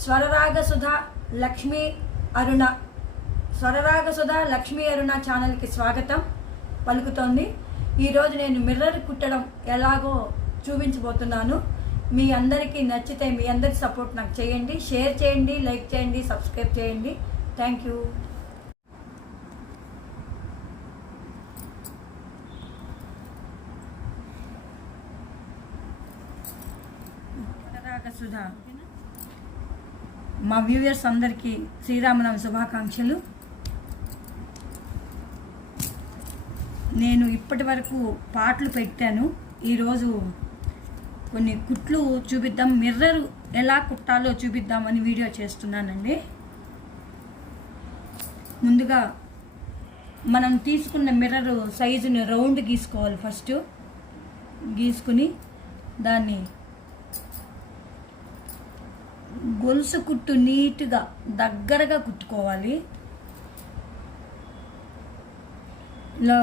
స్వరరాగసుధ లక్ష్మీ అరుణ స్వరరాగసుధ లక్ష్మీ అరుణ ఛానల్కి స్వాగతం పలుకుతోంది. ఈరోజు నేను మిర్రర్ కుట్టడం ఎలాగో చూపించబోతున్నాను. మీ అందరికీ నచ్చితే మీ అందరి సపోర్ట్ నాకు చేయండి, షేర్ చేయండి, లైక్ చేయండి, సబ్స్క్రైబ్ చేయండి. Thank you. స్వరరాగసుధ మా వ్యూవర్స్ అందరికీ శ్రీరామనవమి శుభాకాంక్షలు. నేను ఇప్పటి వరకు పాటలు పెట్టాను. ఈరోజు కొన్ని కుట్లు చూపిద్దాం, మిర్రర్ ఎలా కుట్టాలో చూపిద్దామని వీడియో చేస్తున్నానండి. ముందుగా మనం తీసుకున్న మిర్రర్ సైజుని రౌండ్ గీసుకోవాలి. ఫస్ట్ గీసుకుని దాన్ని గొలుసు కుట్టు నీట్గా దగ్గరగా కుట్టుకోవాలి. ఇలా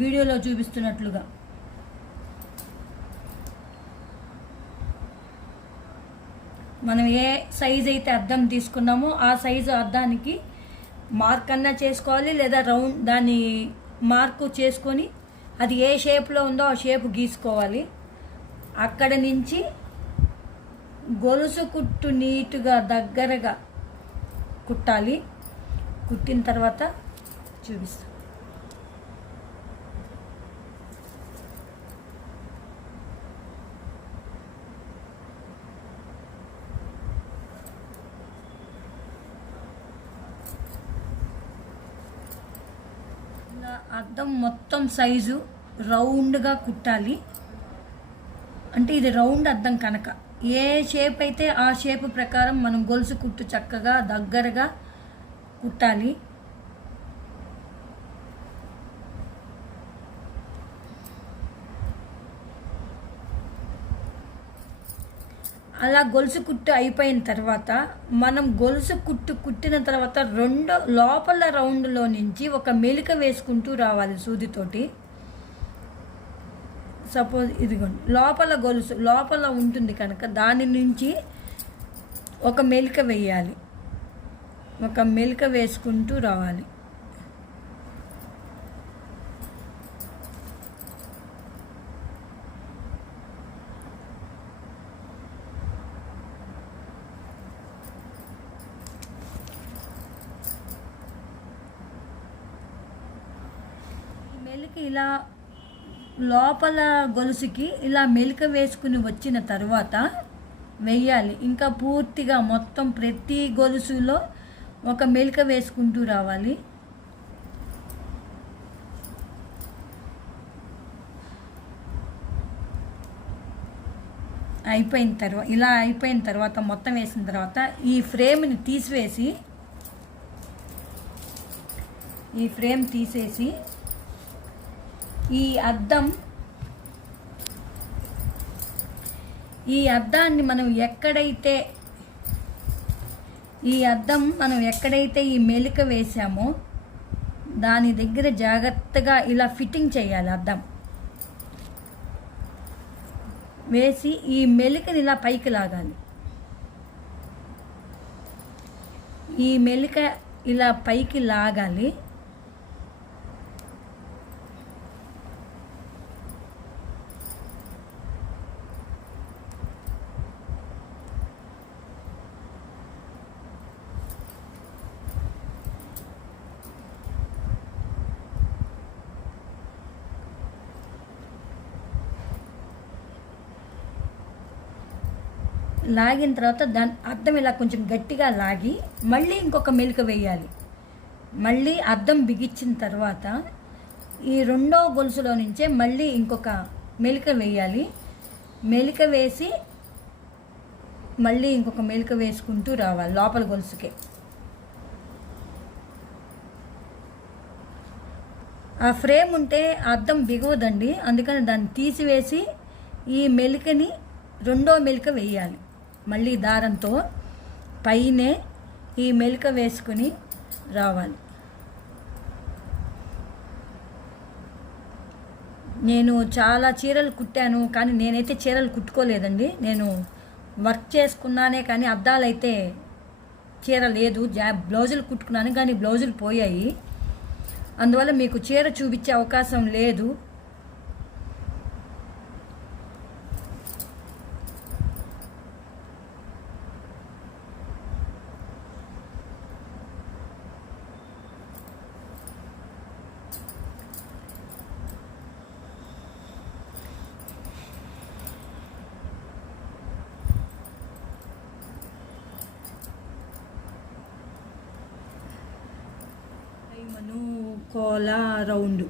వీడియోలో చూపిస్తున్నట్లుగా మనం ఏ సైజు అయితే అద్దం తీసుకున్నామో ఆ సైజు అద్దానికి మార్క్ అన్నా చేసుకోవాలి, లేదా రౌండ్ దాన్ని మార్కు చేసుకొని అది ఏ షేప్లో ఉందో ఆ షేప్ గీసుకోవాలి. అక్కడ నుంచి గొలుసు కుట్టు నీట్గా దగ్గరగా కుట్టాలి. కుట్టిన తర్వాత చూపిస్తాను. అద్దం మొత్తం సైజు రౌండ్గా కుట్టాలి. అంటే ఇది రౌండ్ అద్దం కనుక ఏ షేప్ అయితే ఆ షేప్ ప్రకారం మనం గొలుసు కుట్టు చక్కగా దగ్గరగా కుట్టాలి. అలా గొలుసు కుట్టు అయిపోయిన తర్వాత మనం గొలుసు కుట్టు కుట్టిన తర్వాత లోపల రౌండ్లో నుంచి ఒక మెలిక వేసుకుంటూ రావాలి సూదితోటి. సపోజ్ ఇదిగోండి, లోపల గొలుసు లోపల ఉంటుంది కనుక దాని నుంచి ఒక మెలిక వేయాలి. ఒక మెలిక వేసుకుంటూ రావాలి. ఈ మెలిక ఇలా లోపల గొలుసుకి ఇలా మెలిక వేసుకుని వచ్చిన తర్వాత వెయ్యాలి. ఇంకా పూర్తిగా మొత్తం ప్రతి గొలుసులో ఒక మెలిక వేసుకుంటూ రావాలి. ఇలా అయిపోయిన తర్వాత మొత్తం వేసిన తర్వాత ఈ ఫ్రేమ్ని తీసివేసి ఈ అద్దాన్ని మనం ఎక్కడైతే ఈ మెలిక వేసామో దాని దగ్గర జాగ్రత్తగా ఇలా ఫిట్టింగ్ చేయాలి. అద్దం వేసి ఈ మెలికని ఇలా పైకి లాగాలి. ఈ మెలిక ఇలా పైకి లాగాలి. లాగిన తర్వాత దాని అద్దం ఇలా కొంచెం గట్టిగా లాగి మళ్ళీ ఇంకొక మెలిక వేయాలి. మళ్ళీ అద్దం బిగించిన తర్వాత ఈ రెండో గొలుసులో నుంచే మళ్ళీ ఇంకొక మెలిక వేయాలి. మెలిక వేసి మళ్ళీ ఇంకొక మెలిక వేసుకుంటూ రావాలి లోపల గొలుసుకే. ఆ ఫ్రేమ్ ఉంటే అద్దం బిగవదండి, అందుకని దాన్ని తీసివేసి ఈ మెలికని రెండో మెలిక వేయాలి. మళ్ళీ దారంతో పైనే ఈ మెలిక వేసుకుని రావాలి. నేను చాలా చీరలు కుట్టాను, కానీ నేనైతే చీరలు కుట్టుకోలేదండి. నేను వర్క్ చేసుకున్నానే కానీ అద్దాలు అయితే చీర లేదు. బ్లౌజులు కుట్టుకున్నాను కానీ బ్లౌజులు పోయాయి, అందువల్ల మీకు చీర చూపించే అవకాశం లేదు. మను కోలా రౌండ్